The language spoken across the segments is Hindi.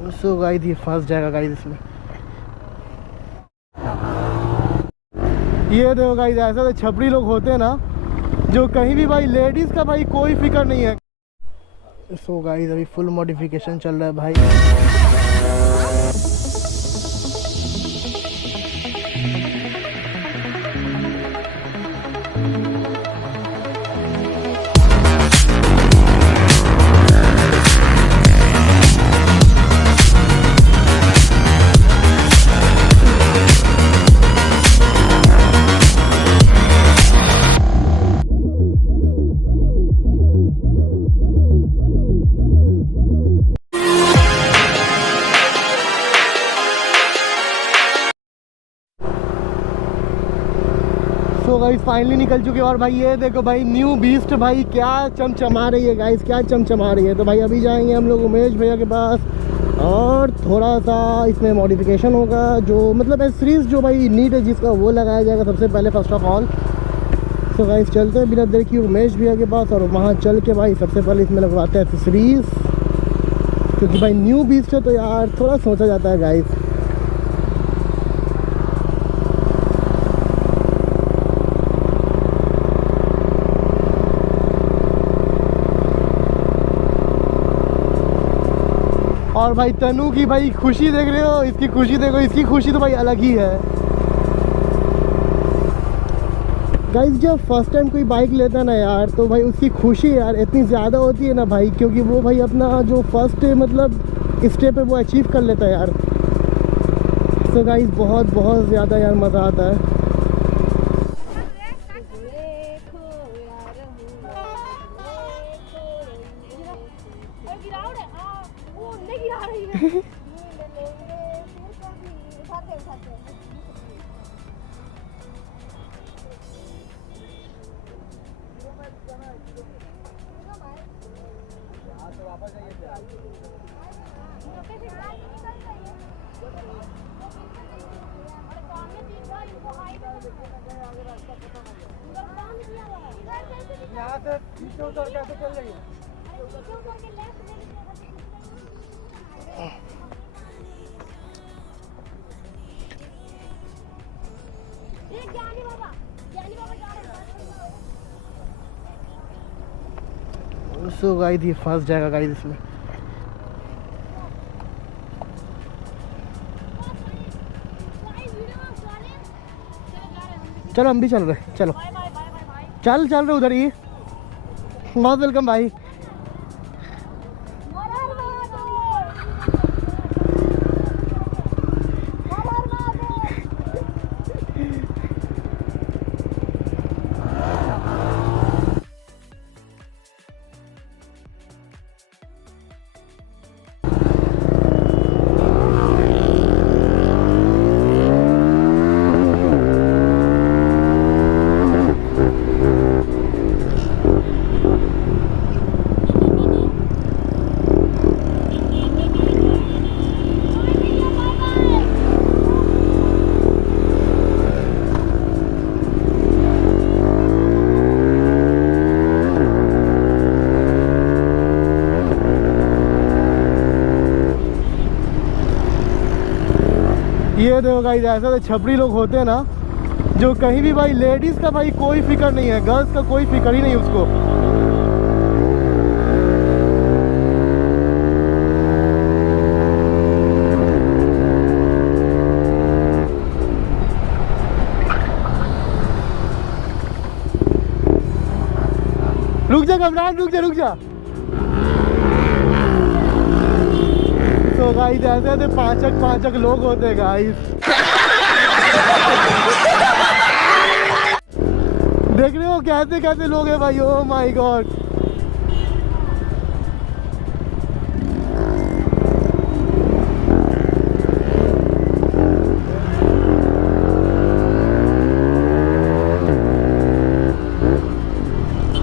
सो गाइस ये फंस जाएगा गाइस इसमें। ये देखो गाइस, ऐसे तो छपरी लोग होते हैं ना जो कहीं भी भाई लेडीज का भाई कोई फिक्र नहीं है। सो गाइस अभी फुल मॉडिफिकेशन चल रहा है भाई। तो गाइस फाइनली निकल चुके हैं और भाई ये देखो भाई न्यू बीस्ट भाई क्या चमचमा रही है गाइस, क्या चमचमा रही है। तो भाई अभी जाएंगे हम लोग उमेश भैया के पास और थोड़ा सा इसमें मॉडिफिकेशन होगा, जो मतलब एसेसरीज जो भाई नीड है जिसका वो लगाया जाएगा सबसे पहले फर्स्ट ऑफ ऑल। तो गाइस चलते हैं बिना देर की उमेश भैया के पास और वहाँ चल के भाई सबसे पहले इसमें लगवाते हैं एसेसरीज, क्योंकि भाई न्यू बीस्ट है तो यार थोड़ा सोचा जाता है गाइस। और भाई तनु की भाई खुशी देख रहे हो, इसकी खुशी देखो, इसकी खुशी तो भाई अलग ही है गाइस। जब फर्स्ट टाइम कोई बाइक लेता है ना यार तो भाई उसकी खुशी यार इतनी ज़्यादा होती है ना भाई, क्योंकि वो भाई अपना जो फर्स्ट मतलब स्टेप है वो अचीव कर लेता है यार। तो गाइस बहुत बहुत ज़्यादा यार मज़ा आता है। यहाँ से नीचे उतर कैसे चल रही है? सो गाइस ये फंस जाएगा गाइस इसमें। चलो हम भी चल रहे, चलो चल रहे उधर ही। बहुत वेलकम भाई। ये देखो गाइस, ऐसे तो छपरी लोग होते हैं ना जो कहीं भी भाई लेडीज का भाई कोई फिक्र नहीं है, गर्ल्स का कोई फिक्र ही नहीं उसको। रुक जा कमरान, रुक जा। तो गाइस ऐसे ऐसे पांचक लोग होते हैं गाइस। देख रहे हो कैसे कैसे लोग हैं भाई, ओ माय गॉड।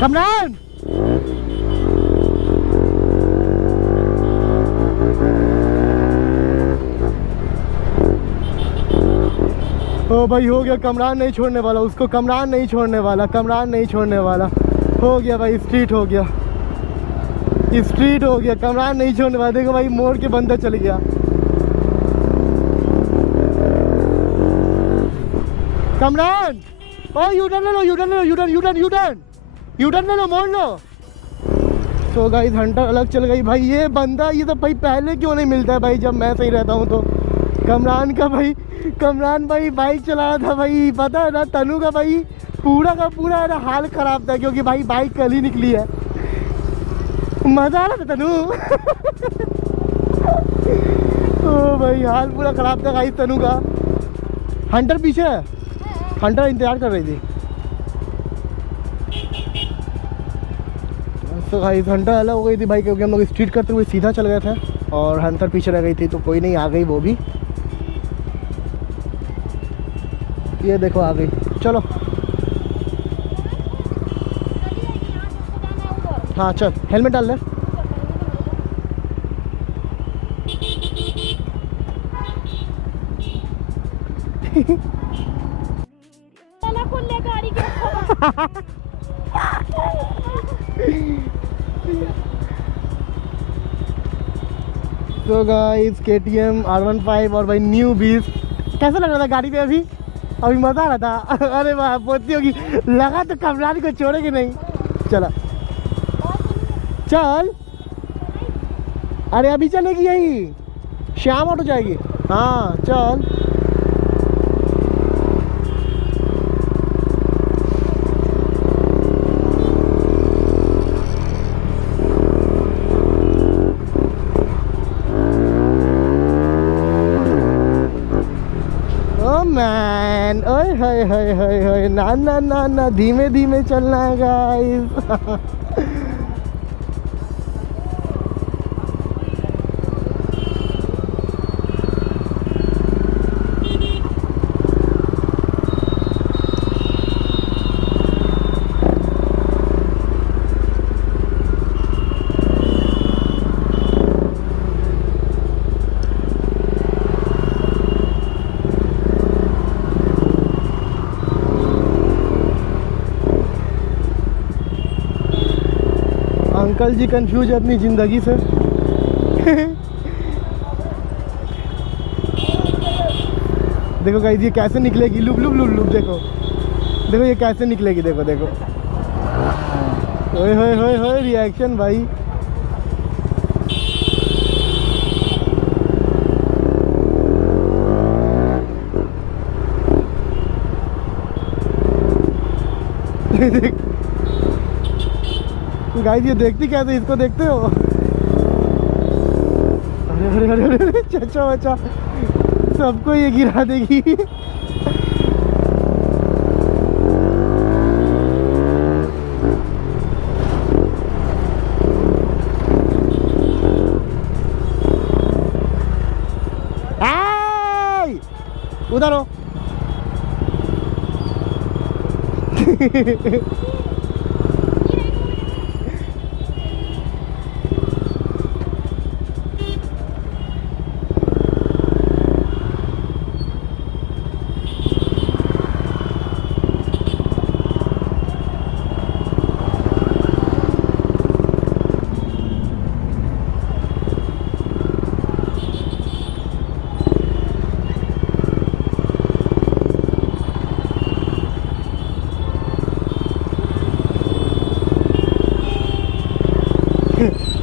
कमरान ओ भाई हो गया, कमरान नहीं छोड़ने वाला उसको, कमरान नहीं छोड़ने वाला हो गया भाई, स्ट्रीट हो गया। स्ट्रीट हो गया, कमरान नहीं छोड़ने वाला। देखो भाई मोड़ के बंदा चल गया। कमरान ओ यूटर्न ले लो, यूटर्न ले लो, यूटर्न यूटर्न यूटर्न यूटर्न ले लो, मोड़ लो। तो गाइस हंटर अलग चल गई भाई। ये बंदा ये तो भाई पहले क्यों नहीं मिलता है भाई जब मैं सही रहता हूँ तो। कमरान का भाई, कमरान भाई बाइक चला रहा था भाई, पता है ना तनु का भाई पूरा का पूरा है ना हाल खराब था, क्योंकि भाई बाइक कल ही निकली है। मजा आ रहा था तनु। ओ भाई हाल पूरा खराब था गाइस तनु का। हंटर पीछे है, हंटर इंतजार कर रही थी। तो गाइस हंटर अलग हो गई थी भाई, क्योंकि हम लोग स्ट्रीट करते हुए सीधा चल गए थे और हंटर पीछे रह गई थी। तो कोई नहीं, आ गई वो भी। ये देखो आ गई, चलो। हाँ चल, हेलमेट डाल ले। तो गाइस KTM R15 और भाई न्यू बीस्ट कैसा लग रहा था गाड़ी पे अभी? अभी मजा आ रहा था। अरे वाह पोती होगी, लगा तो कमरान को छोड़ेगी नहीं। चला चल, अरे अभी चलेगी यही, शाम ऑटो जाएगी। हाँ चल। मैन ओए हाय हाय हाय हाय, ना ना ना ना, धीमे धीमे चलना है गाइस। अंकल जी कंफ्यूज है अपनी ज़िंदगी से। देखो गाइस ये कैसे निकलेगी, लुप लुप लुप लुप। देखो देखो ये कैसे निकलेगी, देखो देखो। ओए होए होए होए, रिएक्शन भाई। गाइस ये देखती कैसे, इसको देखते हो? अरे अरे अरे अरे, चाचा बच्चा सबको ये गिरा देगी। उधर हो।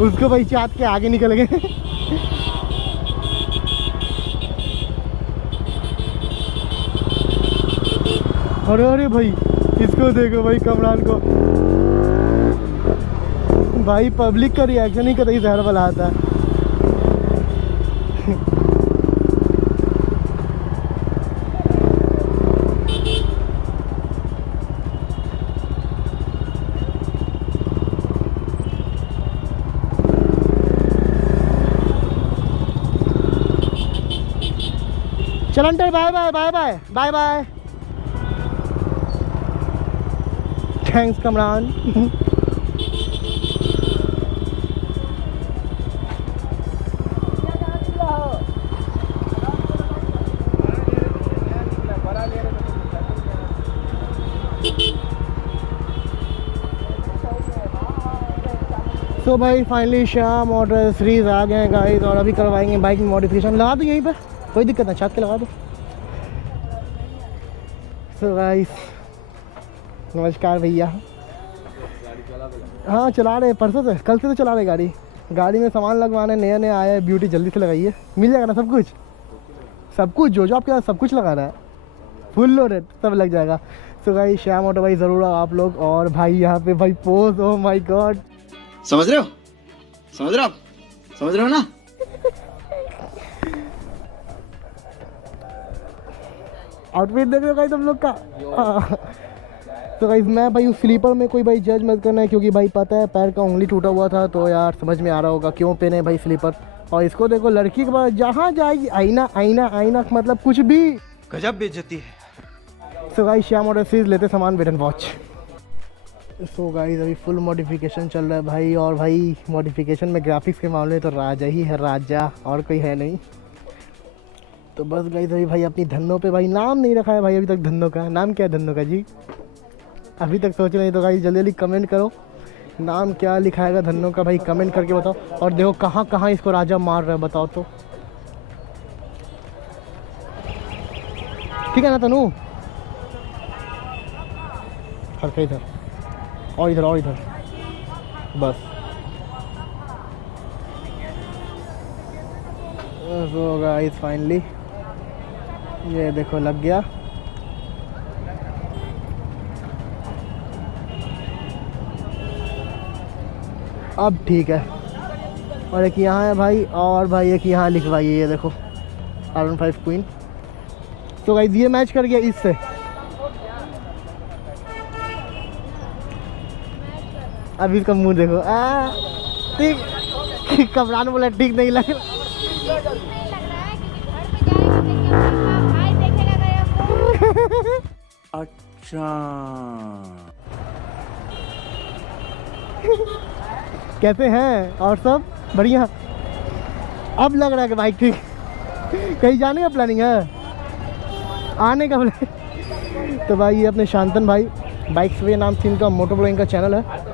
उसको भाई चाट के आगे निकल गए। अरे अरे भाई इसको देखो भाई, कमरान को भाई पब्लिक का रिएक्शन ही कतई जहर वाला आता है। चलंटर bye bye bye bye bye bye. Thanks Kamran. तो भाई फाइनली श्याम ऑटो सीरीज आ गए हैं गाइस, और अभी करवाएंगे बाइक में मॉडिफिकेशन। लगा दो यहीं पे, कोई दिक्कत नहीं, छत के लगा दो। सो गाइस नमस्कार भैया। हाँ चला रहे, परसों से, कल से तो चला रहे गाड़ी। गाड़ी में सामान लगवाने नया नया आया है, ब्यूटी जल्दी से लगाइए, मिल जाएगा ना सब कुछ। सब कुछ जो आपके पास सब कुछ लगा रहा है, फुल लोडेड सब लग जाएगा। सो गाइस श्याम ऑटो भाई ज़रूर आओ आप लोग। और भाई यहाँ पे भाई पोज, ओ माय गॉड, समझ रहे हो, समझ रहे हो, समझ रहे हो ना। आउटफिट देख रहे हो गाइस हम लोग का। तो गाइस मैं भाई उस स्लीपर में कोई भाई जज मत करना है, क्योंकि भाई पता है पैर का उंगली टूटा हुआ था, तो यार समझ में आ रहा होगा क्यों पहने भाई स्लीपर। और इसको देखो, लड़की के पास जहाँ जाएगी आईना आईना आईना, मतलब कुछ भी गजब बेइज्जती है। So guys Shyam auto series लेते सामान, wait and watch. So guys अभी फुल मॉडिफिकेशन चल रहा है भाई, और भाई मॉडिफिकेशन में ग्राफिक्स के मामले में तो राजा ही है, राजा, और कोई है नहीं। तो बस गाइस अभी भाई अपनी धन्नों पे भाई नाम नहीं रखा है भाई अभी तक धन्नों का। नाम क्या है धन्नों का जी, अभी तक सोच नहीं, तो गाइस जल्दी जल्दी कमेंट करो नाम क्या लिखाएगा धन्नों का भाई, कमेंट करके बताओ। और देखो कहाँ कहाँ इसको राजा मार रहा है, बताओ तो। ठीक है ना तनु, हल्का इधर और इधर और इधर, बस। तो गाइस फाइनली ये देखो लग गया। अब ठीक है। और एक यहाँ है भाई, और भाई एक यहाँ लिखवाइए, ये देखो R15 क्वीन। तो गाइस ये मैच कर गया इससे। अब इसका मुंह देखो, ठीक। कमरान बोला ठीक नहीं लग रहा। अच्छा कैसे हैं और सब बढ़िया। अब लग रहा है कि बाइक ठीक। कहीं जाने का प्लानिंग है, आने का प्लानिंग। तो भाई ये अपने शांतन भाई बाइक्स वे नाम से इनका मोटो ब्लॉगिंग का चैनल है।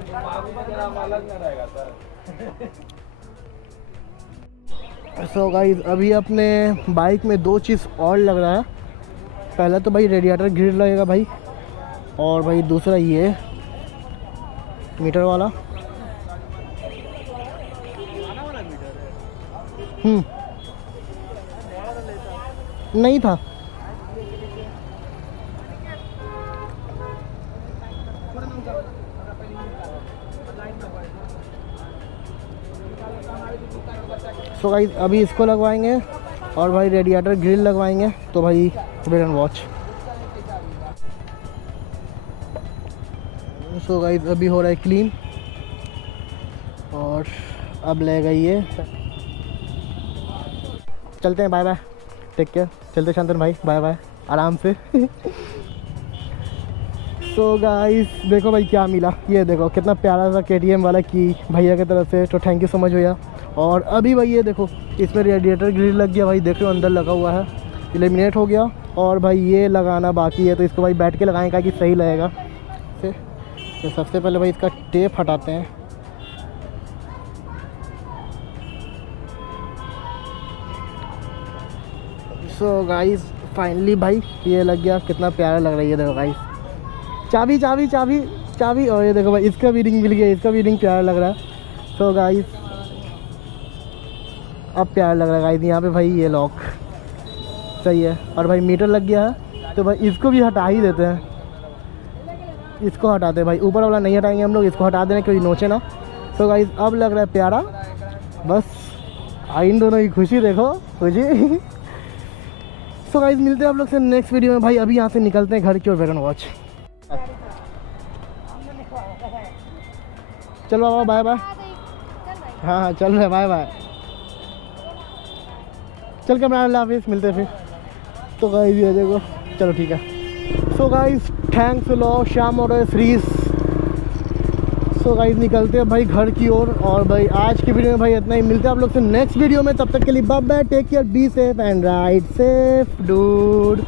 सो गाइस अभी अपने बाइक में दो चीज़ और लग रहा है। पहला तो भाई रेडिएटर ग्रिल लगेगा भाई, और भाई दूसरा ये मीटर वाला। नहीं था। तो गाइस अभी इसको लगवाएंगे और भाई रेडिएटर ग्रिल लगवाएंगे, तो भाई wait and watch. So guys अभी हो रहा है क्लीन, और अब लेगा ये। चलते हैं, बाय बाय, टेक केयर। चलते शांतन भाई, बाय बाय, आराम से। सो गाइस देखो भाई क्या मिला, ये देखो कितना प्यारा सा KTM वाला की भैया की तरफ से, तो थैंक यू सो मच भैया। और अभी भाई ये देखो इसमें रेडिएटर ग्रिल लग गया भाई, देख रहे हो अंदर लगा हुआ है, इलेमिनेट हो गया। और भाई ये लगाना बाकी है, तो इसको भाई बैठ के लगाएंगे कि सही लगेगा। तो सबसे पहले भाई इसका टेप हटाते हैं। सो गाइस फाइनली भाई ये लग गया, कितना प्यारा लग रहा है ये देखो गाइस। चाबी चाबी चाबी चाबी, और ये देखो भाई इसका भी रिंग मिल गया, इसका भी रिंग प्यारा लग रहा है। सो गाइस अब प्यारा लग रहा है गाइस, यहाँ पे भाई ये लॉक सही है। और भाई मीटर लग गया है, तो भाई इसको भी हटा ही देते हैं। इसको हटाते हैं भाई, ऊपर वाला नहीं हटाएंगे हम लोग, इसको हटा देना क्योंकि नोचे ना। तो गाइस अब लग रहा है प्यारा, बस इन दोनों की खुशी देखो, खुशी। तो गाइस मिलते हैं आप लोग से नेक्स्ट वीडियो में भाई। अभी यहाँ से निकलते हैं घर की ओर, वेट एंड वॉच। चलो बाबा बाय बाय। हाँ हाँ चल रहे, बाय बाय। चल के मैं ऑफिस मिलते हैं फिर। तो गाइस ये देखो, चलो ठीक है। So guys thanks law Shyam auto series. So guys निकलते हैं भाई घर की ओर, और भाई आज की वीडियो में भाई इतना ही। मिलते हैं आप लोग से नेक्स्ट वीडियो में, तब तक के लिए bye bye, take care, be safe and ride safe dude.